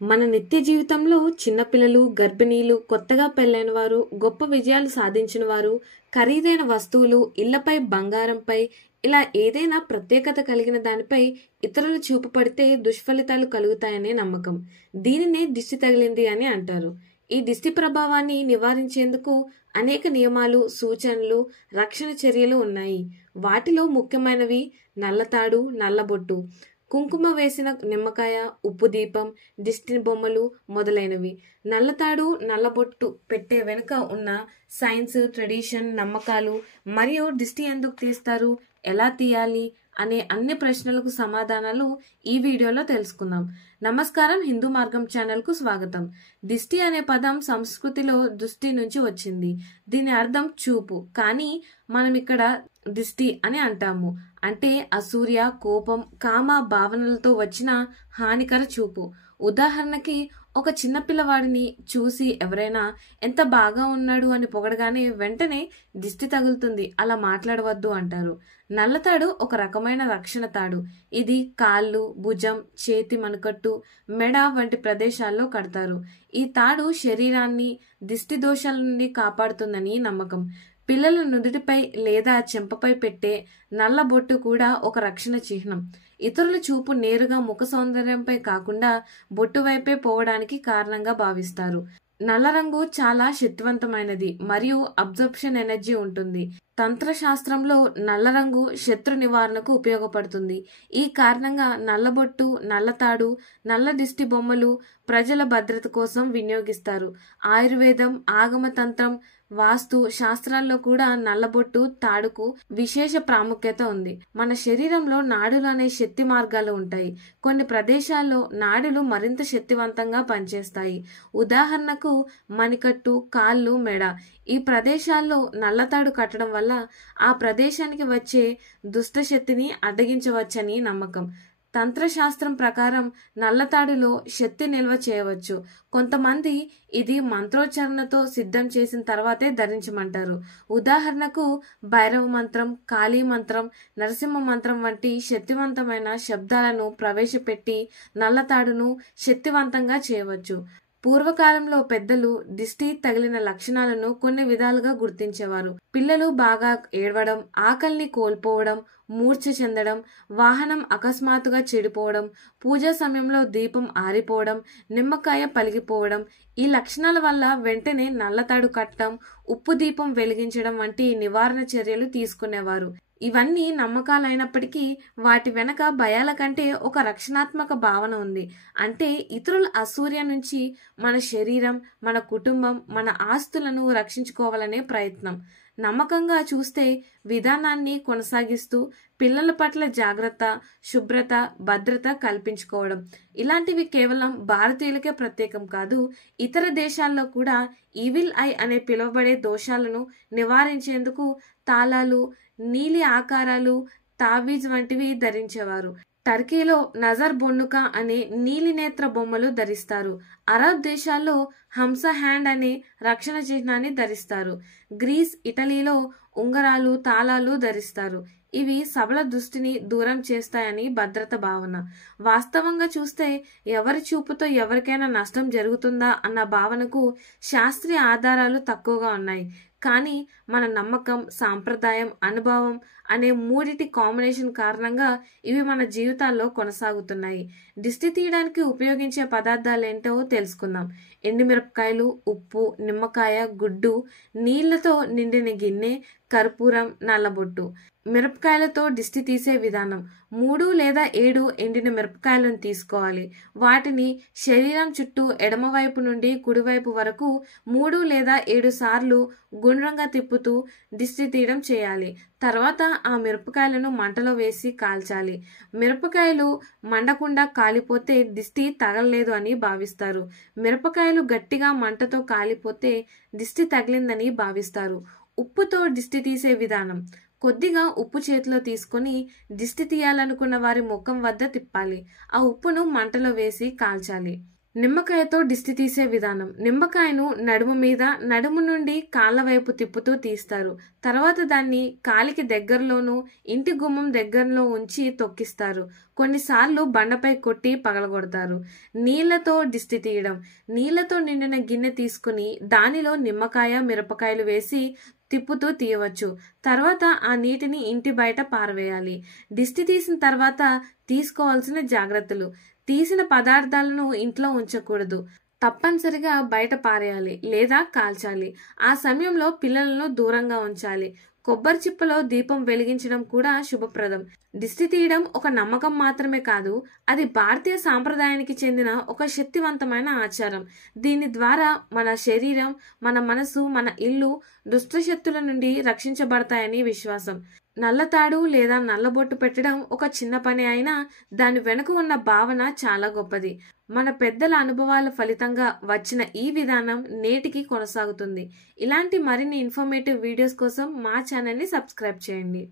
మన నిత్య జీవితంలో చిన్నపిల్లలు, గర్భిణీలు, కొత్తగా పెళ్ళైన వారు, గొప్ప విజయాలు సాధించిన వారు, ఖరీదైన వస్తువులు, ఇళ్లపై, బంగారంపై ఇలా ఏదైనా ప్రత్యేకత కలిగిన దానిపై ఇతరులు చూపు పడితే దుష్ఫలితాలు కలుగుతాయనే నమ్మకం. దీనినే దిష్టి తగిలింది అని అంటారు. ఈ దిష్టి ప్రభావాన్ని నివారించేందుకు అనేక నియమాలు, సూచనలు, రక్షణ చర్యలు ఉన్నాయి. వాటిలో ముఖ్యమైనవి నల్లతాడు, నల్లబొట్టు, కుంకుమ వేసిన నిమ్మకాయ, ఉప్పు దీపం, దిష్టి బొమ్మలు మొదలైనవి. నల్లతాడు, నల్లబొట్టు పెట్టే వెనుక ఉన్న సైన్స్, ట్రెడిషన్, నమ్మకాలు మరియు దిష్టి ఎందుకు తీస్తారు, ఎలా తీయాలి అనే అన్ని ప్రశ్నలకు సమాధానాలు ఈ వీడియోలో తెలుసుకుందాం. నమస్కారం, హిందూ మార్గం ఛానల్కు స్వాగతం. దిష్టి అనే పదం సంస్కృతిలో దృష్టి నుంచి వచ్చింది. దీని అర్థం చూపు, కానీ మనం ఇక్కడ దిష్టి అని అంటాము. అంటే అసూయ, కోపం, కామ భావనలతో వచ్చిన హానికర చూపు. ఉదాహరణకి ఒక చిన్న పిల్లవాడిని చూసి ఎవరైనా ఎంత బాగా ఉన్నాడు అని పొగడగానే వెంటనే దిష్టి తగులుతుంది, అలా మాట్లాడవద్దు అంటారు. నల్లతాడు ఒక రకమైన రక్షణ తాడు. ఇది కాళ్ళు, భుజం, చేతి మణికట్టు, మెడ వంటి ప్రదేశాల్లో కడతారు. ఈ తాడు శరీరాన్ని దిష్టి దోషాల నుండి కాపాడుతుందని నమ్మకం. పిల్లల నుదుటిపై లేదా చెంపపై పెట్టే నల్ల బొట్టు కూడా ఒక రక్షణ చిహ్నం. ఇతరుల చూపు నేరుగా ముఖ సౌందర్యంపై కాకుండా బొట్టు వైపే పోవడానికి కారణంగా భావిస్తారు. నల్ల రంగు చాలా శక్తివంతమైనది మరియు అబ్జర్ప్షన్ ఎనర్జీ ఉంటుంది. తంత్రశాస్త్రంలో నల్ల రంగు శత్రు నివారణకు ఉపయోగపడుతుంది. ఈ కారణంగా నల్లబొట్టు, నల్లతాడు, నల్ల దిష్టి బొమ్మలు ప్రజల భద్రత కోసం వినియోగిస్తారు. ఆయుర్వేదం, ఆగమతంత్రం, వాస్తు శాస్త్రాల్లో కూడా నల్లబొట్టు, తాడుకు విశేష ప్రాముఖ్యత ఉంది. మన శరీరంలో నాడులు అనే శక్తి మార్గాలు ఉంటాయి. కొన్ని ప్రదేశాల్లో నాడులు మరింత శక్తివంతంగా పనిచేస్తాయి. ఉదాహరణకు మణికట్టు, కాళ్ళు, మెడ. ఈ ప్రదేశాల్లో నల్లతాడు కట్టడం వల్ల ఆ ప్రదేశానికి వచ్చే దుష్టశక్తిని అడ్డగించవచ్చని నమ్మకం. తంత్రశాస్త్రం ప్రకారం నల్లతాడులో శక్తి నిల్వ చేయవచ్చు. కొంతమంది ఇది మంత్రోచ్చారణతో సిద్ధం చేసిన తర్వాతే ధరించమంటారు. ఉదాహరణకు భైరవ మంత్రం, కాళీ మంత్రం, నరసింహ మంత్రం వంటి శక్తివంతమైన శబ్దాలను ప్రవేశపెట్టి నల్లతాడును శక్తివంతంగా చేయవచ్చు. పూర్వకాలంలో పెద్దలు దిష్టి తగిలిన లక్షణాలను కొన్ని విధాలుగా గుర్తించేవారు. పిల్లలు బాగా ఏడవడం, ఆకలిని కోల్పోవడం, మూర్ఛ చెందడం, వాహనం అకస్మాత్తుగా చెడిపోవడం, పూజా సమయంలో దీపం ఆరిపోవడం, నిమ్మకాయ పలిగిపోవడం. ఈ లక్షణాల వల్ల వెంటనే నల్లతాడు కట్టడం, ఉప్పు దీపం వెలిగించడం వంటి నివారణ చర్యలు తీసుకునేవారు. ఇవన్నీ నమ్మకాలైనప్పటికీ వాటి వెనక భయాల కంటే ఒక రక్షణాత్మక భావన ఉంది. అంటే ఇతరుల అసూయ నుంచి మన శరీరం, మన కుటుంబం, మన ఆస్తులను రక్షించుకోవాలనే ప్రయత్నం. నమ్మకంగా చూస్తే విధానాన్ని కొనసాగిస్తూ పిల్లల పట్ల జాగ్రత్త, శుభ్రత, భద్రత కల్పించుకోవడం. ఇలాంటివి కేవలం భారతీయులకే ప్రత్యేకం కాదు. ఇతర దేశాల్లో కూడా ఈవిల్ ఐ అనే పిలువబడే దోషాలను నివారించేందుకు తాళాలు, నీలి ఆకారాలు, తావీజ్ వంటివి ధరించేవారు. టర్కీలో నజర్ బొన్నుక అనే నీలి నేత్ర బొమ్మలు ధరిస్తారు. అరబ్ దేశాల్లో హంస హ్యాండ్ అనే రక్షణ చిహ్నాన్ని ధరిస్తారు. గ్రీస్, ఇటలీలో ఉంగరాలు, తాళాలు ధరిస్తారు. ఇవి సబల దృష్టిని దూరం చేస్తాయని భద్రత భావన. వాస్తవంగా చూస్తే ఎవరి చూపుతో ఎవరికైనా నష్టం జరుగుతుందా అన్న భావనకు శాస్త్రీయ ఆధారాలు తక్కువగా ఉన్నాయి. కానీ మన నమ్మకం, సాంప్రదాయం, అనుభవం అనే మూడిటి కాంబినేషన్ కారణంగా ఇవి మన జీవితాల్లో కొనసాగుతున్నాయి. దిష్టి తీయడానికి ఉపయోగించే పదార్థాలేంటో తెలుసుకుందాం. ఎండుమిరపకాయలు, ఉప్పు, నిమ్మకాయ, గుడ్డు, నీళ్లతో నిండిన గిన్నె, కర్పూరం, నల్లబొట్టు. మిరపకాయలతో దిష్టి తీసే విధానం. 3 లేదా 7 ఎండిన మిరపకాయలను తీసుకోవాలి. వాటిని శరీరం చుట్టూ ఎడమవైపు నుండి కుడివైపు వరకు 3 లేదా 7 సార్లు గుండ్రంగా తిప్పుతూ దిష్టి తీయడం చేయాలి. తర్వాత ఆ మిరపకాయలను మంటలో వేసి కాల్చాలి. మిరపకాయలు మండకుండా కాలిపోతే దిష్టి తగలలేదు అని భావిస్తారు. మిరపకాయలు గట్టిగా మంటతో కాలిపోతే దిష్టి తగిలిందని భావిస్తారు. ఉప్పుతో దిష్టి తీసే విధానం. కొద్దిగా ఉప్పు చేతిలో తీసుకొని దిష్టి తీయాలనుకున్న వారి ముఖం వద్ద తిప్పాలి. ఆ ఉప్పును మంటలో వేసి కాల్చాలి. నిమ్మకాయతో దిష్టి తీసే విధానం. నిమ్మకాయను నడుము మీద, నడుము నుండి కాళ్ళ వైపు తిప్పుతూ తీస్తారు. తర్వాత దాన్ని కాలికి దగ్గరలోనూ ఇంటి గుమ్మం దగ్గరలో ఉంచి తొక్కిస్తారు. కొన్నిసార్లు బండపై కొట్టి పగలగొడతారు. నీళ్లతో దిష్టి తీయడం. నీళ్లతో నిండిన గిన్నె తీసుకుని దానిలో నిమ్మకాయ, మిరపకాయలు వేసి తిప్పుతూ తీయవచ్చు. తర్వాత ఆ నీటిని ఇంటి బయట పారవేయాలి. దిష్టి తీసిన తర్వాత తీసుకోవాల్సిన జాగ్రత్తలు. తీసిన పదార్థాలను ఇంట్లో ఉంచకూడదు. తప్పనిసరిగా బయట పారేయాలి లేదా కాల్చాలి. ఆ సమయంలో పిల్లలను దూరంగా ఉంచాలి. కొబ్బరి చిప్పలో దీపం వెలిగించడం కూడా శుభప్రదం. దిష్టి తీయడం ఒక నమ్మకం మాత్రమే కాదు, అది భారతీయ సాంప్రదాయానికి చెందిన ఒక శక్తివంతమైన ఆచారం. దీని ద్వారా మన శరీరం, మన మనసు, మన ఇల్లు దుష్టశక్తుల నుండి రక్షించబడతాయని విశ్వాసం. నల్లతాడు లేదా నల్లబొట్టు పెట్టడం ఒక చిన్న పని అయినా దాని వెనుక ఉన్న భావన చాలా గొప్పది. మన పెద్దల అనుభవాల ఫలితంగా వచ్చిన ఈ విధానం నేటికి కొనసాగుతుంది. ఇలాంటి మరిన్ని ఇన్ఫర్మేటివ్ వీడియోస్ కోసం మా ఛానల్ని సబ్స్క్రైబ్ చేయండి.